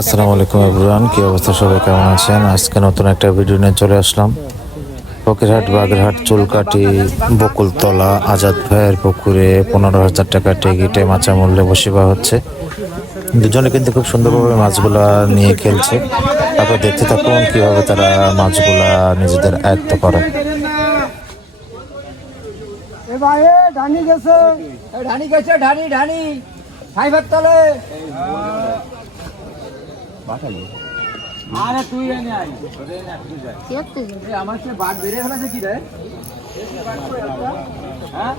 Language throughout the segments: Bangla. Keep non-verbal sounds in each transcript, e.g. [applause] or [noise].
আসসালামু আলাইকুম এভরিওয়ান, কি অবস্থা সবাই কেমন আছেন? আজকে নতুন একটা ভিডিও নিয়ে চলে আসলাম। ফকিরহাট বাগেরহাট চুলকাটি বকুলতলা, আজাদ ভাইয়ের পুকুরে পনেরো হাজার টাকা টিকিটে মাচা মূল্যে বসিবা হচ্ছে। দুজনে কিন্তু খুব সুন্দরভাবে মাছগুলা নিয়ে খেলছে। তারপর দেখতে থাকুন কীভাবে তারা মাছগুলা নিজেদের আয়ত্ত করে। ঢানি গেছে। ঢানি গেছে, ঢানি ঢানি। ফাইবার তলে। আরে তুই এনে আই এ আমার সে বাঘ বেড়ে ফেলেছে কি রে? হ্যাঁ?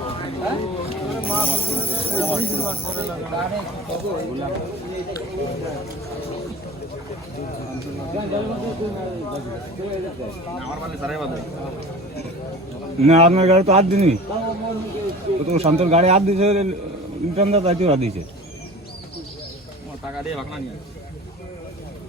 না আপনার গাড়ি তো হাত দিনি ও তো শান্তর গাড়ি আর দিয়েছে রিটার্ন দিয়েছে। হাতের বদল ফিরে দাও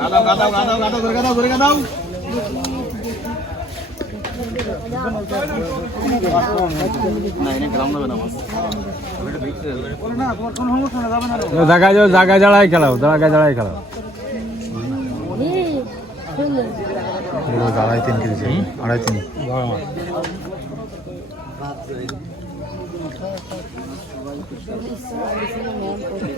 গাদাও গাদাও গাদাও গাদাও ধরে গাদাও ধরে গাদাও জায়গায় যাও জায়গায় জায়গায় খেলাও জায়গায় জায়গায় খেলাও। আড়াই তিন কেজি আড়াই তিন। [laughs]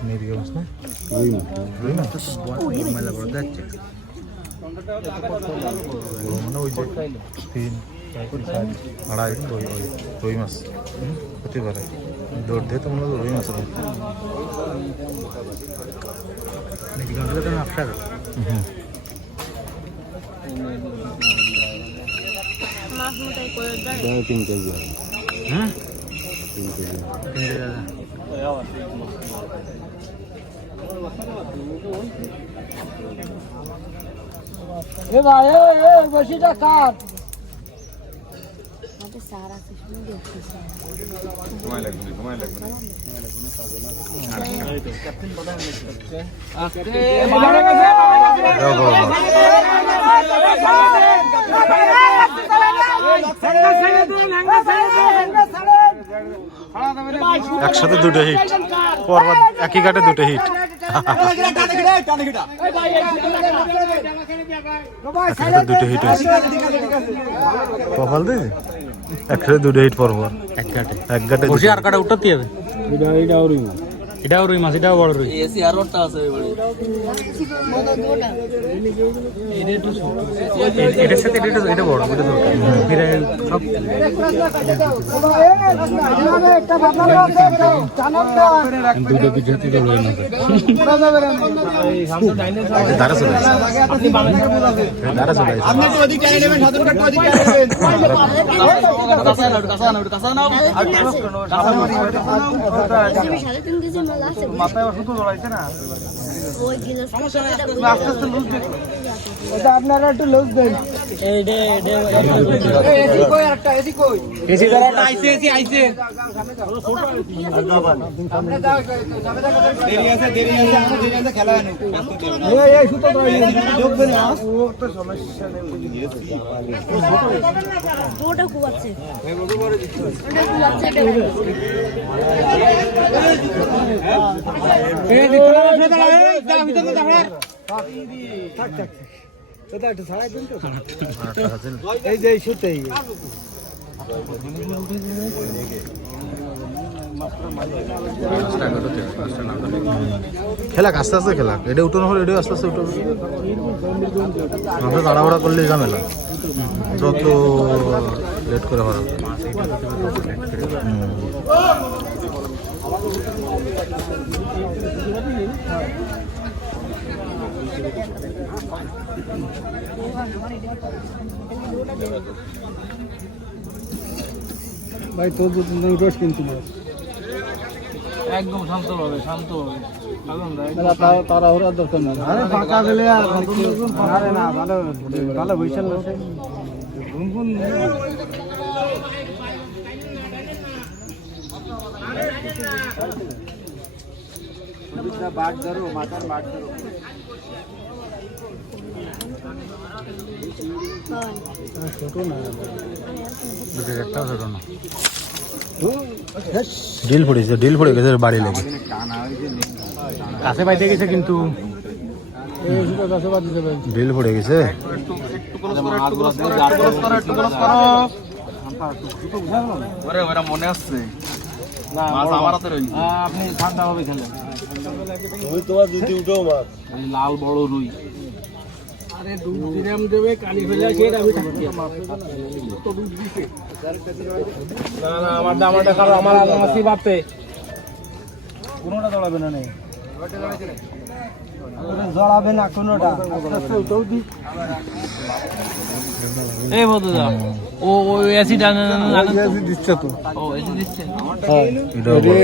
মেয়েদিকে মাছ না রুই মাছ মেলা করে যাচ্ছে বড় মানে ওই যে তিন আড়াই রুই মাছ হুম, হতে পারে দৌড় দিয়ে তো মনে হয় মাছ তিন কেজি হ্যাঁ এ ভাই এ এ বসিটা কাট। সারা দেখতেছে একসাথে দুটো হিট পরপর একই কাটে দুটো হিট দুটো হিট হয়েছে কপাল দিয়ে একসাথে দুটো হিট পরপর। এক কাটে এক কাটে বসে আর কাটা উঠাতে হবে। এটাও রুই মাছ এটাও বড় রুই এটার সাথে এটা এটা বড় এটা ছোট ফিরে সব আছে দুটো পিঠে তো রয়ে না দাঁড়া চলে আসে দাঁড়া চলে আসে সাড়ে তিন কেজি মাল আছে মাথায় ওষুধ ধরাইছে না ওই গিলাস আস্তে আস্তে লুজ এটা আপনারা একটু একটু লোক কই একটা আইছে সামনে যাও সামনে যাও দেরি আছে খেলা খেলাক আস্তে আস্তে খেলাক এটা উঠোনো হলে এটা আস্তে আস্তে উঠো। আমরা তাড়াহুড়া করলে ঝামেলা। যত লেট করে হওয়ার ভাই তোর রোজ কিনছি মাছ একদম শান্ত হবে শান্ত হবে তারা ওরা দরকার না আরে ফাঁকা দিলে আরে না ভালো বৈশাল ধরো মাথার বাট ধরো ছোট না একটা ছোট না ডিল পড়েছে ডিল পড়ে গেছে বাড়ি লেগে। কাছে পাইতে গেছে কিন্তু। ডিল পড়ে গেছে। মনে আসছে আপনি ঠান্ডা হবে মাছ। লাল বড় রুই। না না আমার দামাটা আমার বাপে কোনোটা জড়াবে না নেই জড়াবে না কোনোটা এই বন্ধু দা ও ও আনে দিচ্ছে তো ও দিচ্ছে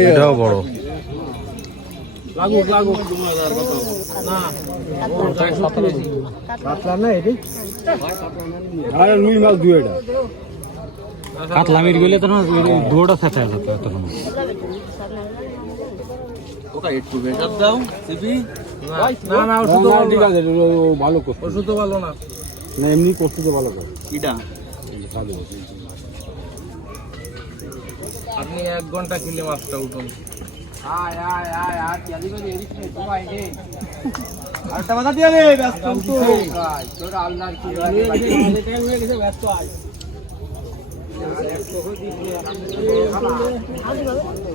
এটাও বড় লাগুক লাগুক। না। কাতলা না এটি আরে রুই মাছ দুই এটা। কাতলা মির গেলে তো না দুটো সাথে আছে তখন। ওটা একটু বেটার দাও সিপি না না ওষুধ ঠিক আছে ও ও ভালো করছে। ওষুধ তো ভালো না। না এমনি করতে তো ভালো করে। কিটা আপনি এক ঘণ্টা কিনলে মাছটা উঠুন।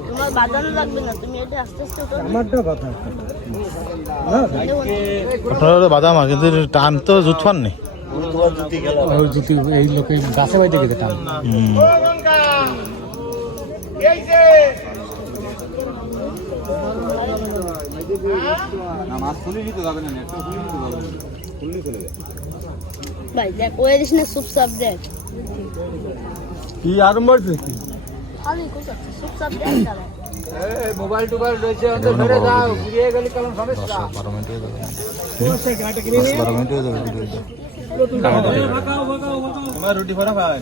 তোমার বাজানো লাগবে না। তুমি এটা আস্তে আস্তে আমারটা কথা আপনারা বাদাম আছে কিন্তু টান তো জুত পান নি। যদি এই লোকে গাছে বাইতে গেছে টান। ভাই দেখ ওই দিস না চুপচাপ দেখ। কি আরম্ভ হয়েছে কি খালি দেখ মোবাইল টোবাইল রয়েছে ওদের ধরে দাও ঘুরিয়ে গেলে কেমন সমস্যা? বারো মিনিট হয়ে যাবে। দশ বারো মিনিট হয়ে যাবে তোমার রুটি ভরা খাওয়াই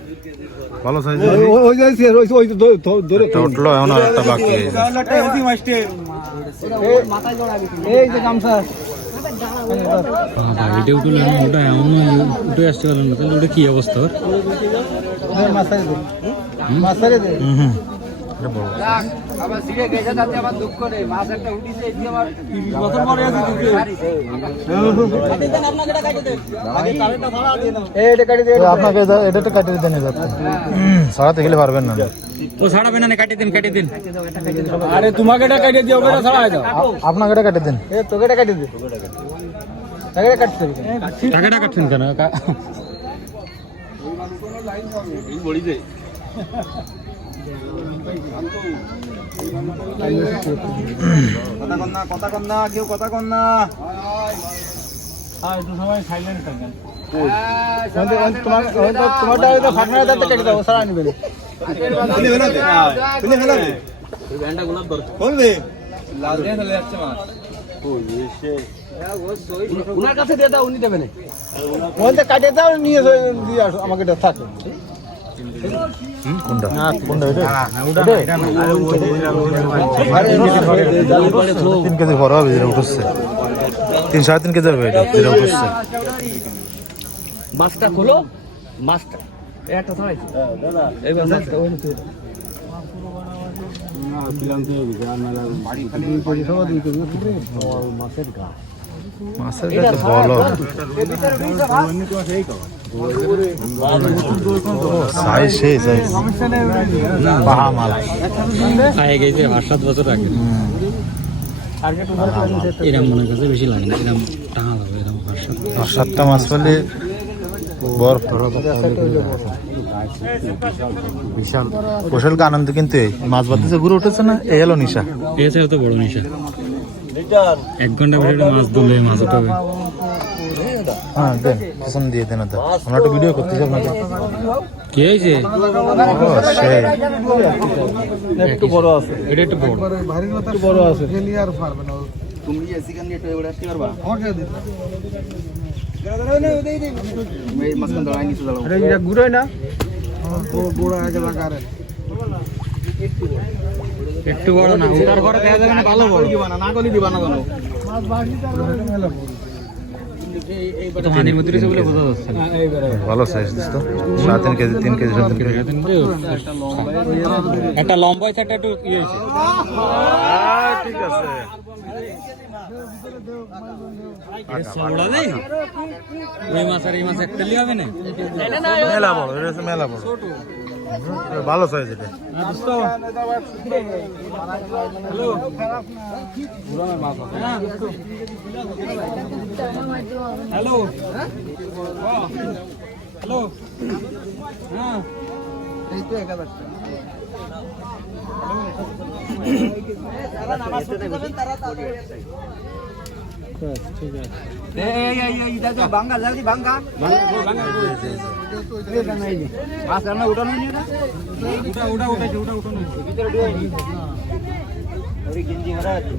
ভালো সাইজ ওই যাইছে ওই ওই ধরে উঠল এখন আর একটা বাকি আছে। এই যে গামছা। এটা উঠল ওটা এমন উঠে আসতে পারল না। তাহলে ওটা কি অবস্থা ওর? মাছারে দে মাছারে দে হুম হুম। এটা বড় আবার সিরে গেছে তাতে আমার দুঃখ নেই। মাছ একটা উঠিছে এটি আমার বছর পরে আছে এই এটা আপনাকে এটা- এটা তো কাটিয়ে দেন যাচ্ছে। সারাতে গেলে পারবেন না। ও ছাড়াবে না কেটে দিন কেটে দিন। আরে তোমাকে এটা কাটিয়ে দিও দাও আপনাকে এটা কেটে দিন। এ তোকে এটা কাটিয়ে দে তোকে এটা কাটতে কাটছেন কেন? কথা কন না কথা কন না কেউ কথা কন না হ্যাঁ একটু সময় সাইলেন্ট থাকবেন তোমার তোমারটা ফাটনা দাঁতে কেটে সারা ওনার কাছে দিয়ে দাও উনি দেবে না। কাটিয়ে দাও নিয়ে এসে দিয়ে আসো আমাকে এটা থাকে। কোনটা? কোনটা তিন কেজি বড় হবে যেটা উঠছে তিন সাড়ে তিন কেজি হবে এটা যেটা উঠছে মাছটা খোলো মাছটা। একটা ছড়াইছে এইবার মাছটা ওই নিচে। মাছের কাছে বলো। সাইজ সেই সাইজ বাহা খায় গেছে পাঁচ সাত বছর আগে। এরম মনে করছে বেশি লাগে না এরম টাঙা যাবে এরম পাঁচ সাতটা মাছ পেলে বরফ বিশাল। কোশালকে আনন্দ কিন্তু এই। মাছ বাদতে ঘুরে উঠেছে না? এই এলো নিশা। তো বড় নিশা। এক ঘণ্টা ভিতরে মাছ ধরলে মাছ উঠাবে হ্যাঁ দেন পিছন দিয়ে দেন তো আমরা একটা ভিডিও করতেছি আপনাকে। কি হয়েছে? একটু বড় আছে। এটা একটু বড়। একটু বড় আছে। তুমি কি এসি কান দিয়ে এবারে আসতে পারবা? এই মাছখান দাঁড়ায় নিচে দাঁড়াও। আরে এটা ঘুরে না। একটু বড় না উঠার পরে দেখা যাবে না ভালো বড় দিবা না না গলি দিবা না। ভালো সাইজ দিস সাড়ে তিন কেজি তিন কেজি সাড়ে তিন কেজি। একটা লম্বা হয়েছে একটা একটু ইয়ে হয়েছে। ঠিক আছে। মেলা বড় মেলা বড়। ভালো সাইজ এটা। হ্যালো। হ্যালো। হ্যাঁ। এই নি না উঠা উঠা উঠাইছে উঠা উঠানো ভিতরে ঢুকে নি ওই গিঞ্জি মারা আছে